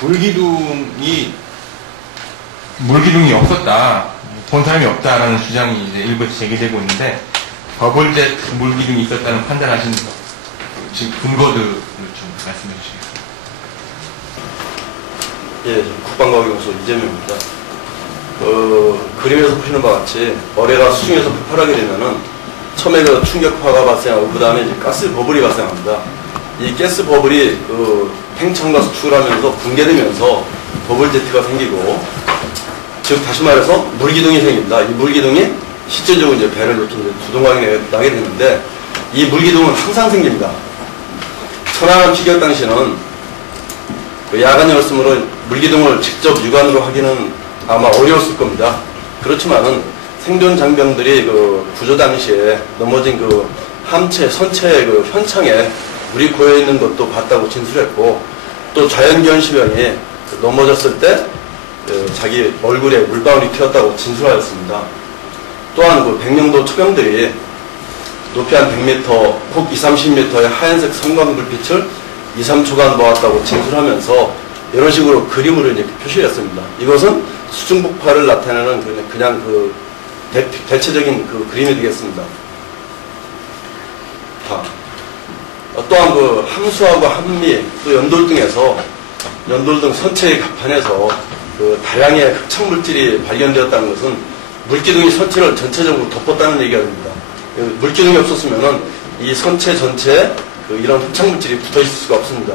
물기둥이 물기둥이 없었다. 본 사람이 없다라는 주장이 이제 일부 제기되고 있는데 버블젯 물기둥이 있었다는 판단하신 지금 근거들을 좀 말씀해 주시겠습니다. 예, 국방과학연구소 이재명입니다. 어, 그림에서 보시는 바와 같이 어뢰가 수중에서 폭발하게 되면은 처음에 그 충격파가 발생하고 그 다음에 이제 가스 버블이 발생합니다. 이 가스 버블이 그 팽창과 수축을 하면서 붕괴되면서 버블 제트가 생기고 즉 다시 말해서 물기둥이 생깁니다. 이 물기둥이 실질적으로 이제 배를 이렇게 두동강에 나게 되는데 이 물기둥은 항상 생깁니다. 천안함 피격 당시는 그 야간이었으므로 물기둥을 직접 육안으로 하기는 아마 어려웠을 겁니다. 그렇지만은 생존 장병들이 그 구조 당시에 넘어진 그 함체, 선체의 그 현창에 물이 고여 있는 것도 봤다고 진술했고 또 자연견시병이 그 넘어졌을 때그 자기 얼굴에 물방울이 튀었다고 진술하였습니다. 또한 그 백령도 초병들이 높이 한 100m, 혹 2, 30m의 하얀색 성광불빛을 2, 3초간 보았다고 진술하면서 이런 식으로 그림으로 이제 표시했습니다. 이것은 수중폭발을 나타내는 그냥, 그냥 그 대, 대체적인 그 그림이 되겠습니다. 다. 어, 또한 그 함수하고 함미 또 연돌 등에서 연돌 등 선체의 갑판에서 그 다량의 흑청 물질이 발견되었다는 것은 물기둥이 선체를 전체적으로 덮었다는 얘기가 됩니다. 그 물기둥이 없었으면은 이 선체 전체에 그 이런 흡착 물질이 붙어 있을 수가 없습니다.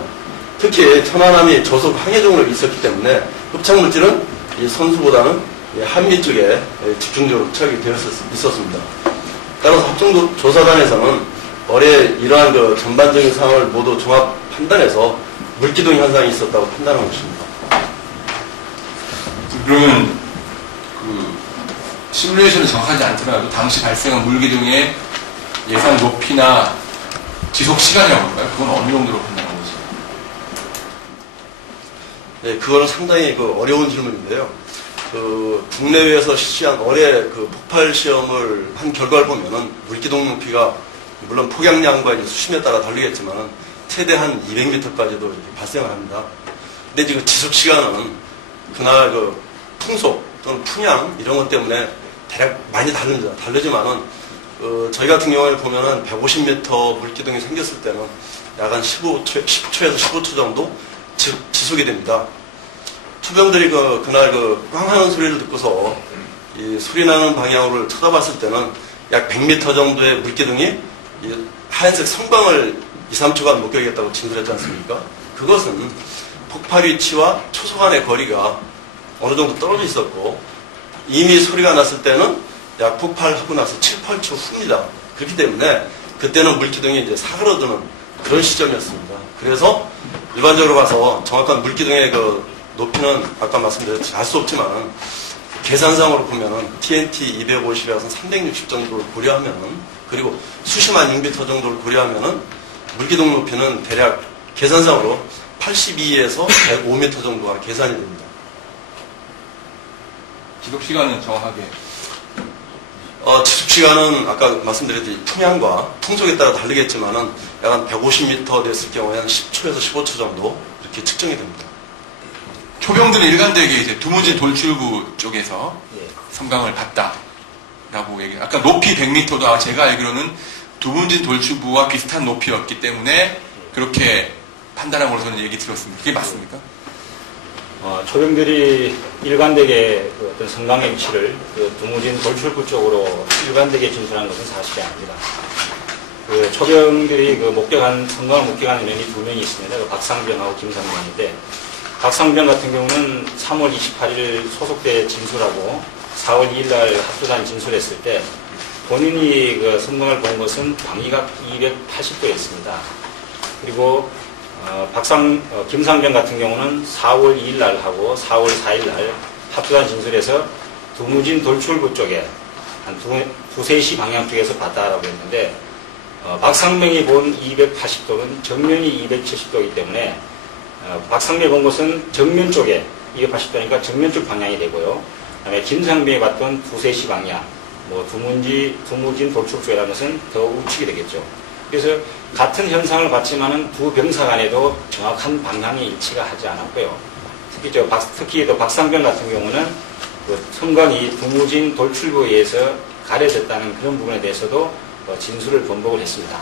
특히 천안함이 저속 항해종으로 있었기 때문에 흡착 물질은 이 선수보다는 이 한미 쪽에 집중적으로 흡착이 되어 있었습니다. 따라서 합동조사단에서는 어뢰 이러한 그 전반적인 상황을 모두 종합 판단해서 물기둥 현상이 있었다고 판단한 것입니다. 그러면 그 시뮬레이션이 정확하지 않더라도 당시 발생한 물기둥의 예상 높이나 지속 시간이라고 할까요? 그건 어느 정도로 판단한 거죠? 네, 그거는 상당히 그 어려운 질문인데요. 그 국내외에서 실시한 어뢰 그 폭발 시험을 한 결과를 보면은 물기둥 높이가 물론 폭약량과 수심에 따라 다르겠지만 최대 한 200m까지도 발생을 합니다. 근데 지금 지속 시간은 그날 그 풍속 또는 풍향 이런 것 때문에 대략 많이 다릅니다. 다르지만은 어, 저희 같은 경우에 보면은 150m 물기둥이 생겼을 때는 약 한 15초, 10초에서 15초 정도 지, 지속이 됩니다. 투병들이 그, 그날 그, 꽝 하는 소리를 듣고서 이 소리 나는 방향으로 쳐다봤을 때는 약 100m 정도의 물기둥이 이 하얀색 성광을 2, 3초간 목격했다고 진술했지 않습니까? 그것은 폭발 위치와 초소 간의 거리가 어느 정도 떨어져 있었고 이미 소리가 났을 때는 약 폭발하고 나서 7, 8초 후입니다. 그렇기 때문에 그때는 물기둥이 이제 사그러드는 그런 시점이었습니다. 그래서 일반적으로 봐서 정확한 물기둥의 그 높이는 아까 말씀드렸듯이 알 수 없지만 계산상으로 보면은 TNT 250에서 360 정도를 고려하면은 그리고 수심한 6m 정도를 고려하면은 물기둥 높이는 대략 계산상으로 82에서 105m 정도가 계산이 됩니다. 지속 시간은 정확하게 어, 지속 시간은 아까 말씀드렸듯이 풍향과 풍속에 따라 다르겠지만은 약 한 150m 됐을 경우에 한 10초에서 15초 정도 이렇게 측정이 됩니다. 초병들은 일관되게 이제 두무진 돌출구 쪽에서 예. 섬광을 봤다 라고 얘기. 아까 높이 100m도 제가 알기로는 두문진 돌출부와 비슷한 높이였기 때문에 그렇게 판단한 걸로 저는 얘기 들었습니다. 그게 맞습니까? 어, 초병들이 일관되게 그 어떤 성강의 위치를 그 두무진 돌출구 쪽으로 일관되게 진술한 것은 사실이 아닙니다. 그 초병들이 그 목격한 성강을 목격한 인원이 두 명이 있습니다. 그 박상병하고 김상병인데 박상병 같은 경우는 3월 28일 소속대 진술하고 4월 2일 날 합조단 진술했을 때 본인이 그 성광을 본 것은 방위각 280도였습니다. 그리고 어, 박상 어, 김상병 같은 경우는 4월 2일 날 하고 4월 4일 날 합조단 진술에서 두무진 돌출구 쪽에 한 두, 두세 시 방향 쪽에서 봤다라고 했는데 어, 박상명이 본 280도는 정면이 270도이기 때문에 어, 박상명이 본 것은 정면 쪽에 280도니까 정면 쪽 방향이 되고요. 그다음에 김상병이 봤던 두세 시 방향, 뭐 두문지, 두무진 돌출 쪽이라는 것은 더 우측이 되겠죠. 그래서 같은 현상을 봤지만은 두 병사 간에도 정확한 방향의 일치가 하지 않았고요. 특히 저 박, 특히 또 박상병 같은 경우는 그 성광이 두무진 돌출부에 의해서 가려졌다는 그런 부분에 대해서도 어, 진술을 번복을 했습니다.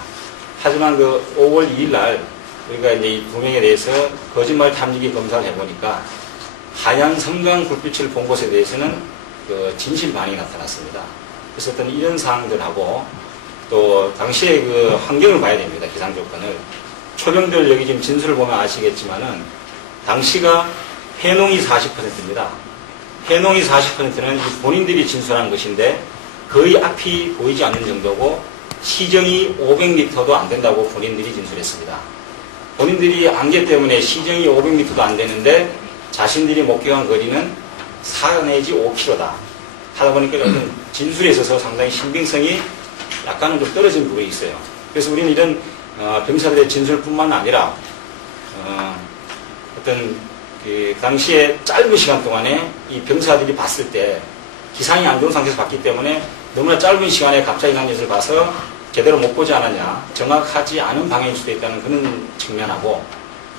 하지만 그 5월 2일 날 우리가 이제 이 두 명에 대해서 거짓말 탐지기 검사를 해보니까 하얀 성광 불빛을 본 것에 대해서는 그 진실 반응이 나타났습니다. 그래서 어떤 이런 사항들하고 또 당시의 그 환경을 봐야 됩니다. 기상 조건을. 초병들 여기 지금 진술을 보면 아시겠지만은 당시가 해농이 40%입니다. 해농이 40%는 본인들이 진술한 것인데 거의 앞이 보이지 않는 정도고 시정이 500m도 안 된다고 본인들이 진술했습니다. 본인들이 안개 때문에 시정이 500m도 안 되는데 자신들이 목격한 거리는 4 내지 5km다. 하다 보니까 어떤 진술에 있어서 상당히 신빙성이 약간은 좀 떨어진 부분이 있어요. 그래서 우리는 이런 어, 병사들의 진술뿐만 아니라 어, 어떤 그 당시에 짧은 시간 동안에 이 병사들이 봤을 때 기상이 안 좋은 상태에서 봤기 때문에 너무나 짧은 시간에 갑자기 난 것을 봐서 제대로 못 보지 않았냐 정확하지 않은 방향일 수도 있다는 그런 측면하고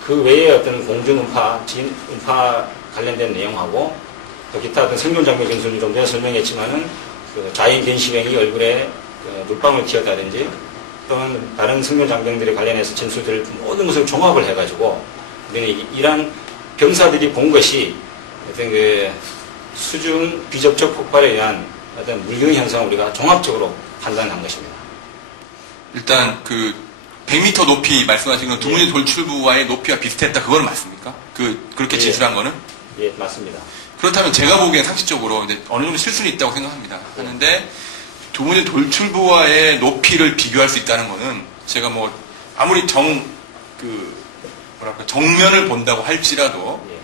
그 외에 어떤 공중 음파, 진 음파 관련된 내용하고 또 기타 어떤 생존 장면 전술을 좀 전에 설명했지만은 그 자연 변시병이 얼굴에 그 물방울 튀었다든지 또는 다른 생존 장병들에 관련해서 진술들을 모든 것을 종합을 해가지고 이러한 병사들이 본 것이 어떤 그 수중 비접촉 폭발에 의한 어떤 물경 현상을 우리가 종합적으로 판단한 것입니다. 일단 그 100m 높이 말씀하신 건 두문진 예. 돌출부와의 높이와 비슷했다. 그거는 맞습니까? 그 그렇게 예. 진술한 거는? 예, 맞습니다. 그렇다면 제가 보기엔 상식적으로 이제 어느 정도 실수는 있다고 생각합니다. 하는데 두문진 돌출부와의 높이를 비교할 수 있다는 거는 제가 뭐 아무리 정 그 뭐랄까 정면을 본다고 할지라도 예.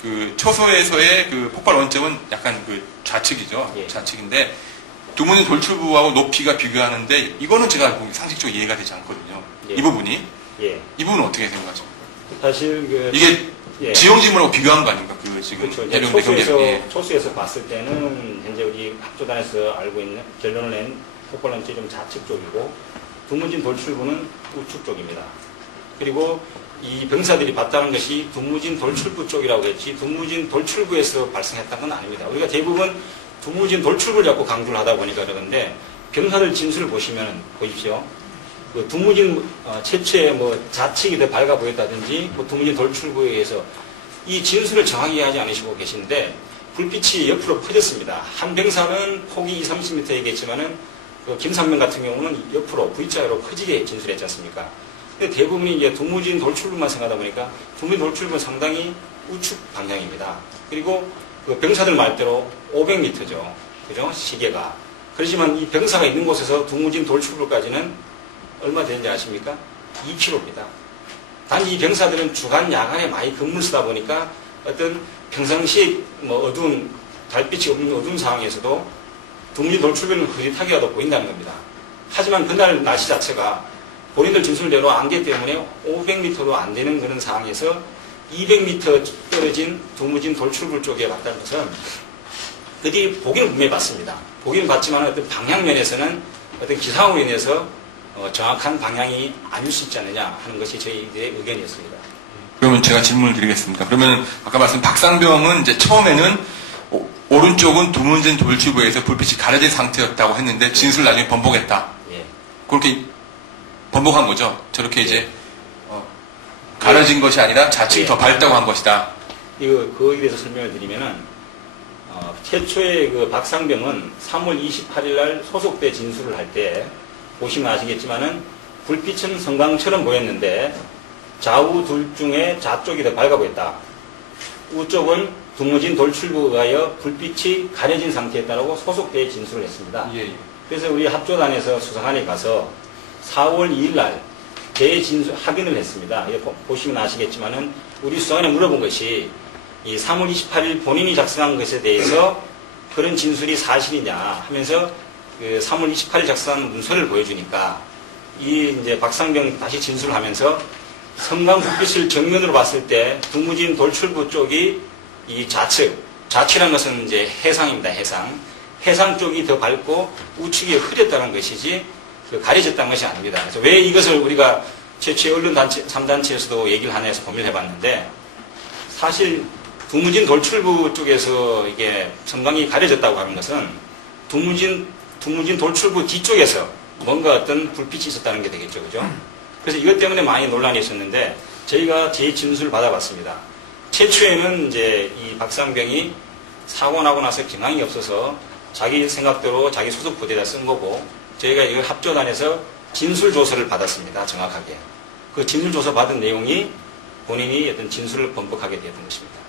그 초소에서의 그 폭발 원점은 약간 그 좌측이죠. 예. 좌측인데 두문진 돌출부하고 높이가 비교하는데 이거는 제가 보기 상식적으로 이해가 되지 않거든요. 예. 이 부분이 예. 이 부분은 어떻게 생각하죠? 사실 그 이게 예. 지형지물하고 비교한 거 아닌가? 그 지금 그렇죠. 초수에서, 경계 예. 초수에서 봤을 때는 현재 우리 학조단에서 알고 있는 결론을 낸 폭발원체 좀 좌측 쪽이고 두무진 돌출부는 우측 쪽입니다. 그리고 이 병사들이 봤다는 것이 두무진 돌출부 쪽이라고 했지 두무진 돌출부에서 발생했다는 건 아닙니다. 우리가 대부분 두무진 돌출부를 자꾸 강조를 하다 보니까 그러는데 병사들 진술을 보시면 보십시오. 그 두무진 어, 최초의 뭐 좌측이 더 밝아 보였다든지 뭐 두무진 돌출부에 의해서 이 진술을 정확히 하지 않으시고 계신데 불빛이 옆으로 퍼졌습니다. 한 병사는 폭이 2, 30m 얘기했지만은 그 김상명 같은 경우는 옆으로 V자로 퍼지게 진술했지 않습니까? 근데 대부분이 이제 두무진 돌출부만 생각하다 보니까 두무진 돌출부는 상당히 우측 방향입니다. 그리고 그 병사들 말대로 500m죠. 그죠? 시계가. 그렇지만 이 병사가 있는 곳에서 두무진 돌출부까지는 얼마 되는지 아십니까? 2km입니다. 단지 이 병사들은 주간 야간에 많이 근무를 쓰다 보니까 어떤 평상시에 뭐 어두운 달빛이 없는 어두운 상황에서도 두무진 돌출부는 흐릿하게라도 보인다는 겁니다. 하지만 그날 날씨 자체가 본인들 진술대로 안개 때문에 500m도 안 되는 그런 상황에서 200m 떨어진 두무진 돌출부 쪽에 왔다는 것은 그들이 보기는 분명히 봤습니다. 보기는 봤지만 어떤 방향면에서는 어떤 기상으로 인해서 어, 정확한 방향이 아닐 수 있지 않느냐 하는 것이 저희들의 의견이었습니다. 그러면 제가 질문을 드리겠습니다. 그러면 아까 말씀 박상병은 이제 처음에는 오, 오른쪽은 두문진 돌출부에서 불빛이 가려진 상태였다고 했는데 진술 나중에 번복했다. 예. 그렇게 번복한 거죠. 저렇게 이제 어, 가려진 것이 아니라 좌측이 예. 더 밝다고 한 것이다. 이거 그거에 대해서 설명을 드리면은 어, 최초의 그 박상병은 3월 28일 날 소속대 진술을 할때 보시면 아시겠지만은 불빛은 성광처럼 보였는데 좌우 둘 중에 좌쪽이 더 밝아 보였다. 우쪽은 두무진 돌출부에 의하여 불빛이 가려진 상태였다라고 소속대에 진술을 했습니다. 예, 예. 그래서 우리 합조단에서 수사관에 가서 4월 2일 날 재진술 확인을 했습니다. 보시면 아시겠지만은 우리 수사관에 물어본 것이 이 3월 28일 본인이 작성한 것에 대해서 그런 진술이 사실이냐 하면서 그 3월 28일 작성한 문서를 보여주니까 이 이제 박상병 다시 진술을 하면서 성강 불빛을 정면으로 봤을 때 두무진 돌출부 쪽이 이 좌측, 좌측이라는 것은 이제 해상입니다, 해상. 해상 쪽이 더 밝고 우측이 흐렸다는 것이지 그 가려졌다는 것이 아닙니다. 그래서 왜 이것을 우리가 최초의 언론 단체, 3단체에서도 얘기를 하나 해서 고민을 해봤는데 사실 두무진 돌출부 쪽에서 이게 성광이 가려졌다고 하는 것은 두무진 두무진 돌출부 뒤쪽에서 뭔가 어떤 불빛이 있었다는 게 되겠죠, 그죠? 그래서 이것 때문에 많이 논란이 있었는데 저희가 제 진술을 받아봤습니다. 최초에는 이제 이 박상병이 사고 나고 나서 기망이 없어서 자기 생각대로 자기 소속 부대에다 쓴 거고 저희가 이걸 합조단에서 진술 조서를 받았습니다. 정확하게. 그 진술 조서 받은 내용이 본인이 어떤 진술을 번복하게 되었던 것입니다.